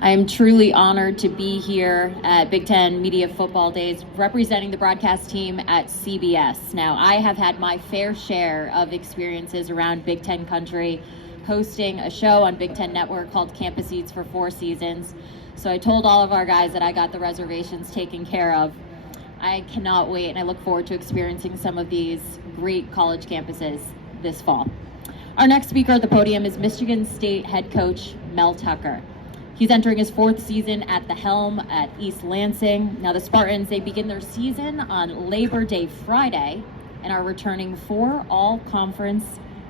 I am truly honored to be here at Big Ten Media Football Days representing the broadcast team at CBS. Now, I have had my fair share of experiences around Big Ten country, hosting a show on Big Ten Network called Campus Eats for 4 seasons. So I told all of our guys that I got the reservations taken care of. I cannot wait, and I look forward to experiencing some of these great college campuses this fall. Our next speaker at the podium is Michigan State head coach Mel Tucker. He's entering his 4th season at the helm at East Lansing. Now the Spartans, they begin their season on Labor Day Friday and are returning 4 all-conference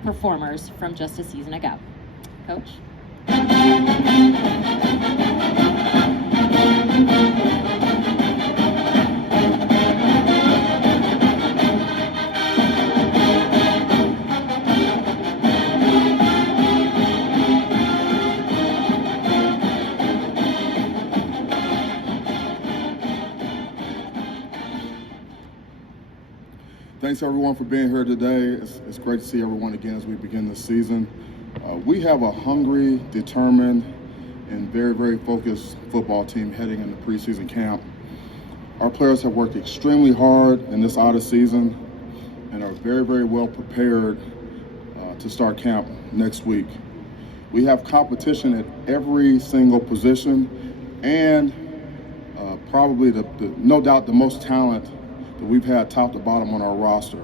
performers from just a season ago. Coach? Thanks everyone for being here today. It's great to see everyone again as we begin this season. We have a hungry, determined, and very, very focused football team heading into preseason camp. Our players have worked extremely hard in this out of season and are very, very well prepared to start camp next week. We have competition at every single position and probably no doubt the most talent that we've had top to bottom on our roster.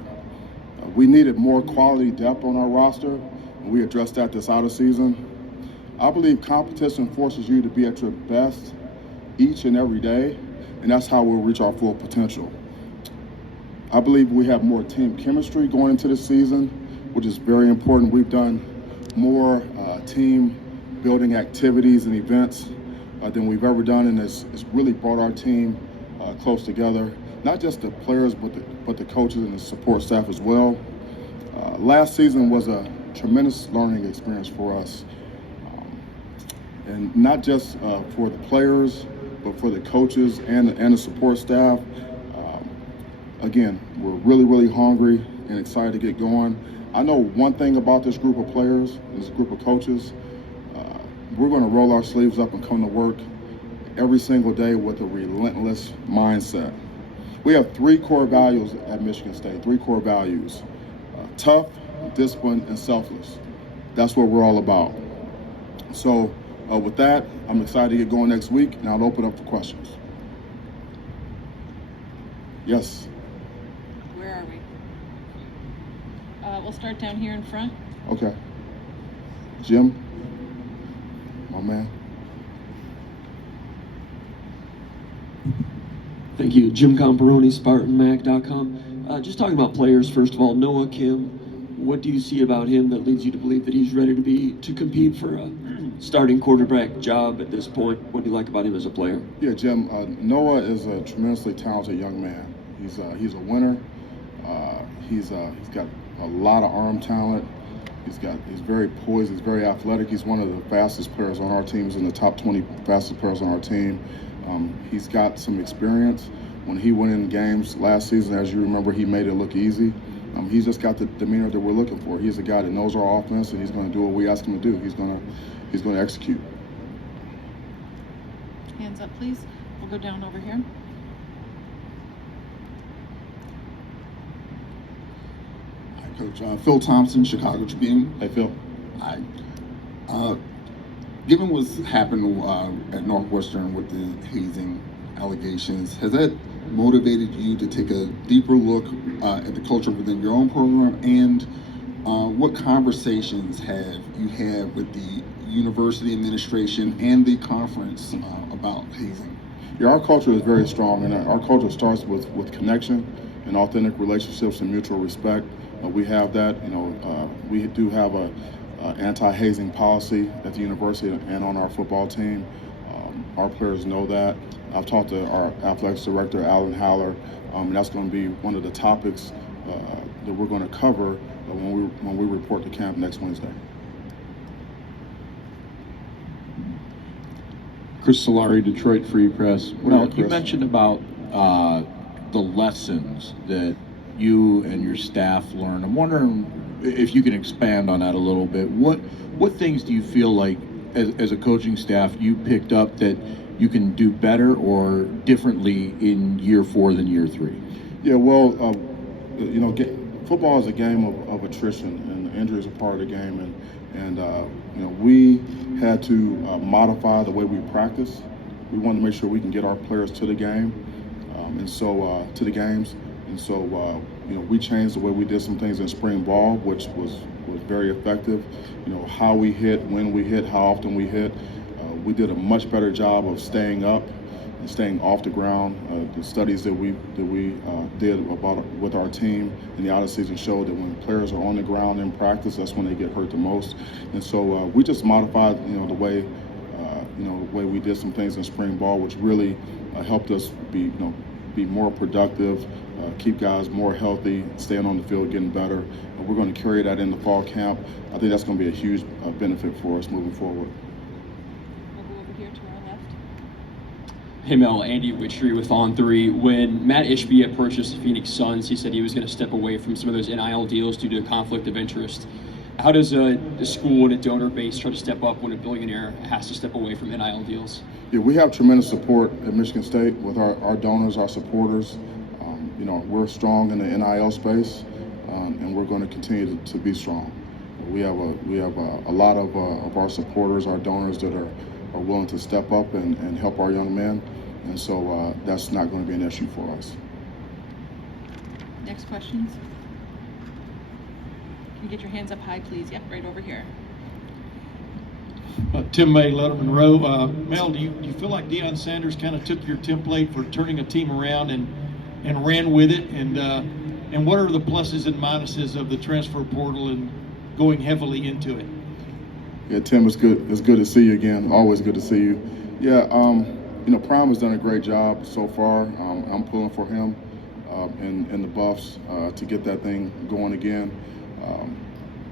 We needed more quality depth on our roster, and we addressed that this out of season. I believe competition forces you to be at your best each and every day, and that's how we'll reach our full potential. I believe we have more team chemistry going into this season, which is very important. We've done more team building activities and events than we've ever done, and it's really brought our team close together. Not just the players, but the coaches and the support staff as well. Last season was a tremendous learning experience for us. And not just for the players, but for the coaches and the support staff. Again, we're really, really hungry and excited to get going. I know one thing about this group of players, this group of coaches, we're gonna roll our sleeves up and come to work every single day with a relentless mindset. We have 3 core values at Michigan State, 3 core values: tough, disciplined, and selfless. That's what we're all about. So with that, I'm excited to get going next week, and I'll open up for questions. Yes? Where are we? We'll start down here in front. Okay. Jim, my man. Thank you. Jim Comparoni, SpartanMag.com. Just talking about players, first of all, Noah Kim, what do you see about him that leads you to believe that he's ready to compete for a starting quarterback job at this point? What do you like about him as a player? Yeah, Jim, Noah is a tremendously talented young man. He's a winner. He's got a lot of arm talent. He's very poised. He's very athletic. He's one of the fastest players on our team. He's in the top 20 fastest players on our team. He's got some experience. When he went in games last season, as you remember, he made it look easy. He's just got the demeanor that we're looking for. He's a guy that knows our offense, and he's going to do what we ask him to do. He's going to execute. Hands up, please. We'll go down over here. Hi, Coach. Phil Thompson, Chicago Tribune. Hey, Phil. Hi. Given what's happened at Northwestern with the hazing allegations, has that motivated you to take a deeper look at the culture within your own program? And what conversations have you had with the university administration and the conference about hazing? Yeah, our culture is very strong, and our culture starts with connection and authentic relationships and mutual respect. We have that. We do have a anti-hazing policy at the university and on our football team. Our players know that. I've talked to our athletics director, Alan Haller, and that's going to be one of the topics that we're going to cover when we report to camp next Wednesday. Chris Solari, Detroit Free Press. Well, you mentioned about the lessons that you and your staff learned. I'm wondering if you can expand on that a little bit. What things do you feel like as a coaching staff, you picked up that you can do better or differently in year 4 than year 3? Yeah, well, football is a game of attrition, and injuries are part of the game. And we had to modify the way we practice. We wanted to make sure we can get our players to the game, to the games. And so, we changed the way we did some things in spring ball, which was very effective. How we hit, when we hit, how often we hit. We did a much better job of staying up and staying off the ground. The studies that we did with our team in the out of season showed that when players are on the ground in practice, that's when they get hurt the most. And so we just modified, the way we did some things in spring ball, which really helped us be more productive, keep guys more healthy, staying on the field, getting better. And we're going to carry that in the fall camp. I think that's going to be a huge benefit for us moving forward. We'll go over here to our left. Hey Mel, Andy Witchery with On 3. When Matt Ishbia purchased the Phoenix Suns, he said he was going to step away from some of those NIL deals due to a conflict of interest. How does a school and a donor base try to step up when a billionaire has to step away from NIL deals? Yeah, we have tremendous support at Michigan State with our donors, our supporters. We're strong in the NIL space, and we're going to continue to be strong. We have a lot of our supporters, our donors that are willing to step up and help our young men, and so that's not going to be an issue for us. Next questions? Can you get your hands up high, please? Yep, right over here. Tim May, Letterman Row. Mel, do you feel like Deion Sanders kind of took your template for turning a team around and ran with it? And what are the pluses and minuses of the transfer portal and going heavily into it? Yeah, Tim, it's good to see you again. Always good to see you. Yeah, Prime has done a great job so far. I'm pulling for him and the Buffs to get that thing going again.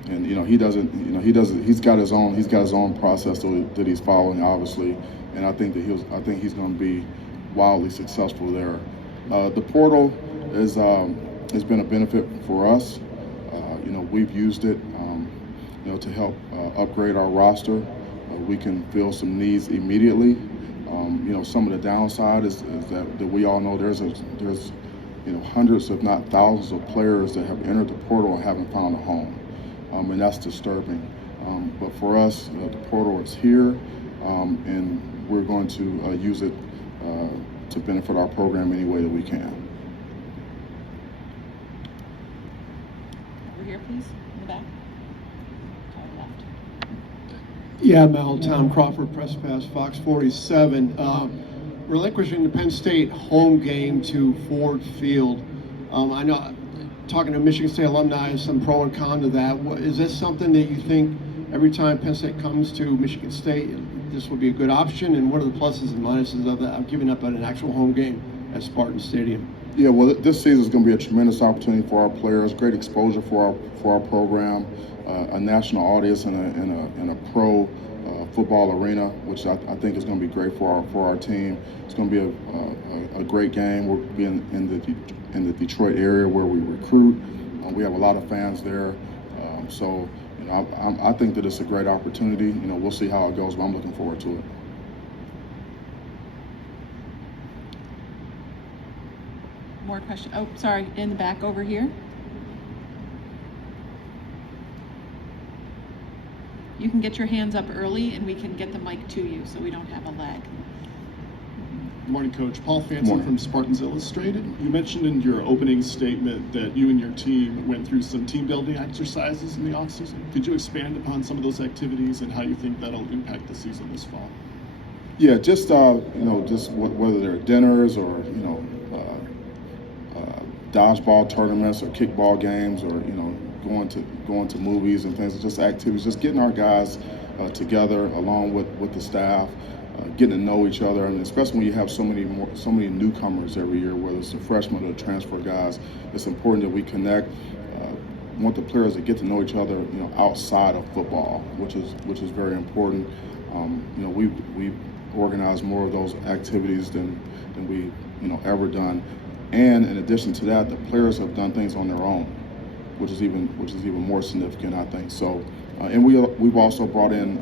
And he's got his own process that he's following, obviously, and I think he's going to be wildly successful there. The portal has been a benefit for us. We've used it to help upgrade our roster. We can fill some needs immediately. Some of the downside is that we all know there's hundreds, if not thousands, of players that have entered the portal and haven't found a home. And that's disturbing. But for us, the portal is here, and we're going to use it to benefit our program any way that we can. Over here, please, in the back. To our left. Yeah, Mel, Tom Crawford, Press Pass, Fox 47. Relinquishing the Penn State home game to Ford Field. I know, talking to Michigan State alumni, some pro and con to that. Is this something that you think every time Penn State comes to Michigan State, this would be a good option? And what are the pluses and minuses of that, of giving up on an actual home game at Spartans Stadium? Yeah, well, this season is going to be a tremendous opportunity for our players, great exposure for our program, a national audience and a pro football arena, which I think is going to be great for our team. It's going to be a great game. We'll be in the Detroit area where we recruit. We have a lot of fans there, so I think that it's a great opportunity. We'll see how it goes, but I'm looking forward to it. More questions? Oh, sorry, in the back over here. You can get your hands up early and we can get the mic to you so we don't have a lag. Good morning, Coach. Paul Fanson from Spartans Illustrated. You mentioned in your opening statement that you and your team went through some team building exercises in the offseason. Could you expand upon some of those activities and how you think that'll impact the season this fall? Yeah, just whether they're dinners or dodgeball tournaments or kickball games or going to movies and things, just activities, just getting our guys together along with the staff, getting to know each other. I mean, especially when you have so many newcomers every year, whether it's the freshmen or the transfer guys, it's important that we connect. Want the players to get to know each other, outside of football, which is very important. We've organized more of those activities than we ever done. And in addition to that, the players have done things on their own, which is even more significant, I think. So, and we've also brought in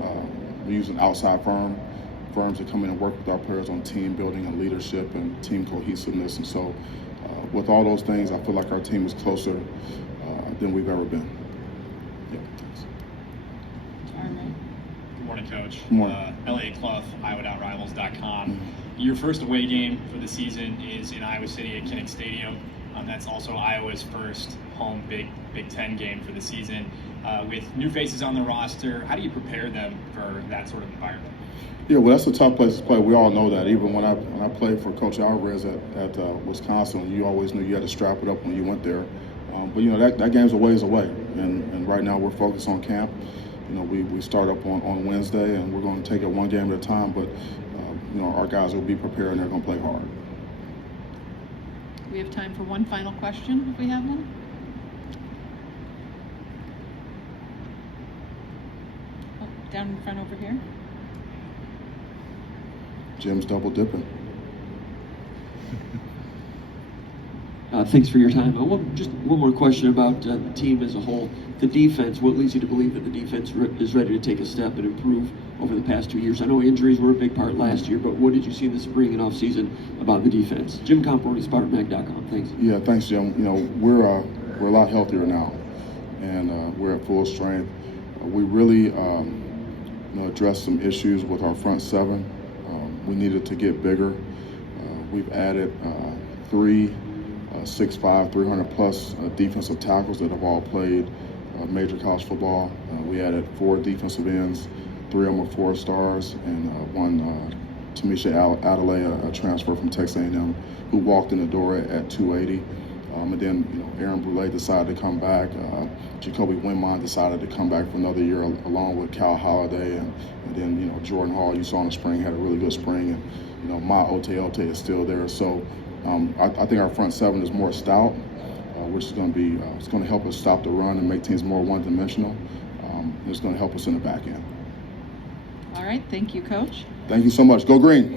we're using outside firms to come in and work with our players on team building and leadership and team cohesiveness. And so with all those things, I feel like our team is closer than we've ever been. Yeah, thanks. All right. Good morning, Coach. Good morning. LA Clough, Iowa.Rivals.com. Your first away game for the season is in Iowa City at Kinnick Stadium. That's also Iowa's first home Big Ten game for the season. With new faces on the roster, how do you prepare them for that sort of environment? Yeah, well, that's a tough place to play. We all know that. Even when I played for Coach Alvarez at Wisconsin, you always knew you had to strap it up when you went there. But you know that game's a ways away, and right now we're focused on camp. You know, we start up on Wednesday, and we're going to take it one game at a time. But you know, our guys will be prepared, and they're going to play hard. We have time for one final question, if we have one. Oh, down in front over here. Jim's double dipping. Thanks for your time. Just one more question about the team as a whole. The defense, what leads you to believe that the defense is ready to take a step and improve over the past 2 years? I know injuries were a big part last year, but what did you see in the spring and off-season about the defense? Jim Comporti, SpartanMag.com. Thanks. Yeah, thanks, Jim. You know, we're a lot healthier now, and we're at full strength. We really addressed some issues with our front seven. We needed to get bigger. We've added 3 6'5", 300-plus defensive tackles that have all played major college football. We added 4 defensive ends, 3 of them are 4 stars, and one, Tamisha Adelaide, a transfer from Texas A&M, who walked in the door at 280. And then, you know, Aaron Brule decided to come back. Jacoby Winmont decided to come back for another year, along with Cal Holiday, and then, you know, Jordan Hall, you saw in the spring, had a really good spring, and you know, Ma Ote is still there. So I think our front seven is more stout, which is going to be it's going to help us stop the run and make teams more one-dimensional. It's going to help us in the back end. All right, thank you, Coach. Thank you so much. Go Green.